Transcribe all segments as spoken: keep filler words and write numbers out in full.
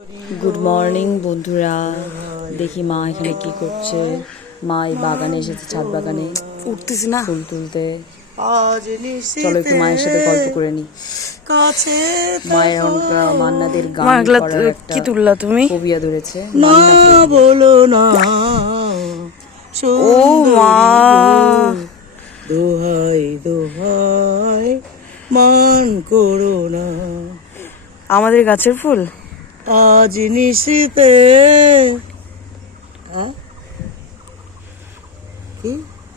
Good morning বন্ধুরা। দেখি মা এখানে কি করছে। মা এই বাগানে এসেছে, ছাদ বাগানে উঠতেছি না ফুল তুলতে। চলো একটু মায়ের সাথে গল্প করে নি। মায়ের মান্নাদের গান করার একটা কি তুললা তুমি? ফোবিয়া ধরেছে। না বলো না ও মা, দোহাই দোহাই মান করো না। আমাদের গাছের ফুল আজ নিশিতে। কি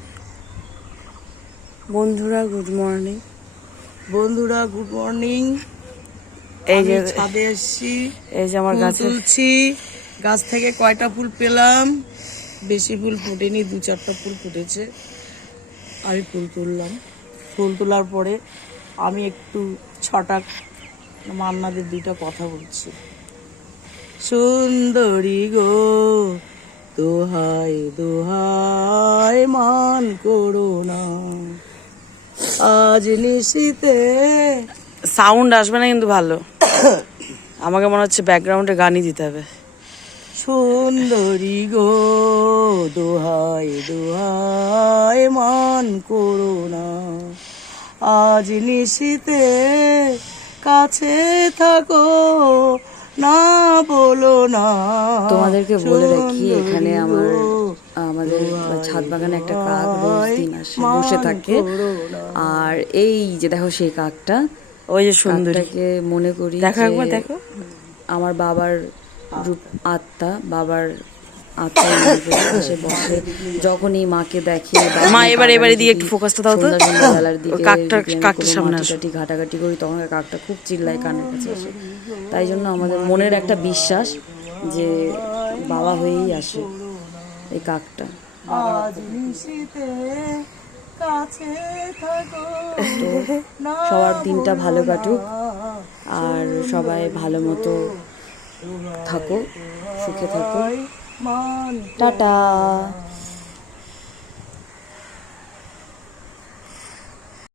বন্ধুরা গুড মর্নিং, বন্ধুরা গুড মর্নিং। এই যে ছাদে এসেছি, এই যে আমার গাছ তুলছি। গাছ থেকে কয়টা ফুল পেলাম? বেশি ফুল ফুটেনি, দু চারটা ফুল ফুটেছে। আমি ফুল তুললাম। ফুল তোলার পরে আমি একটু ছটা মান্নাদের দুইটা কথা বলছি। সুন্দরী গো দোহাই দোহাই মান করো না, আজ নিশিতে। সাউন্ড আসবে না কিন্তু ভালো। আমাকে মনে হচ্ছে ব্যাকগ্রাউন্ডে গানই দিতে হবে। সুন্দরী গো দোহাই দোহাই মান করো না, আজ নিশিতে কাছে থাকো না বলো না। তোমাদেরকে বলে রাখি, এখানে আমার আমাদের ছাদ বাগানে একটা কাক রোজ দিন আসে, বসে থাকে। আর এই যে দেখো সেই কাকটা, ওই যে সুন্দরীকে মনে করি দেখো একবার, দেখো আমার বাবার রূপ, আত্মা, বাবার আত্মা এসে বসে যখনই মাকে দেখে। মা এবার এবারে দিয়ে একটু ফোকাসটা দাও তো। সন্ধ্যাবেলার দিকে কাকটা কাকটার সামনে আসো, ঘাটাঘাটি করি, তখন কাকটা খুব চিল্লায় কানের কাছে এসে। তাই জন্য আমাদের মনের একটা বিশ্বাস যে বাবা হয়েই আসে এই কাকটা। তো সবার দিনটা ভালো কাটুক, আর সবাই ভালো মতো থাকো, সুখে থাকো। টাটা।